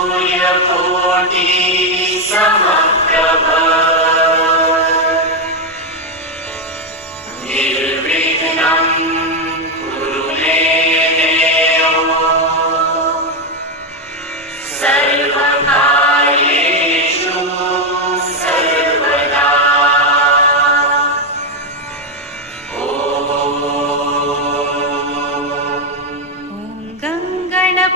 सूर्यकोटिसमग्रभ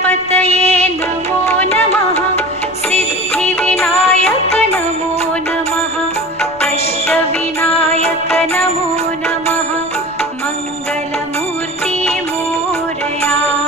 पतये नमो नमः। सिद्धिविनायक नमो नमः। अष्टविनायक नमो नमः। मङ्गलमूर्ति मोरया।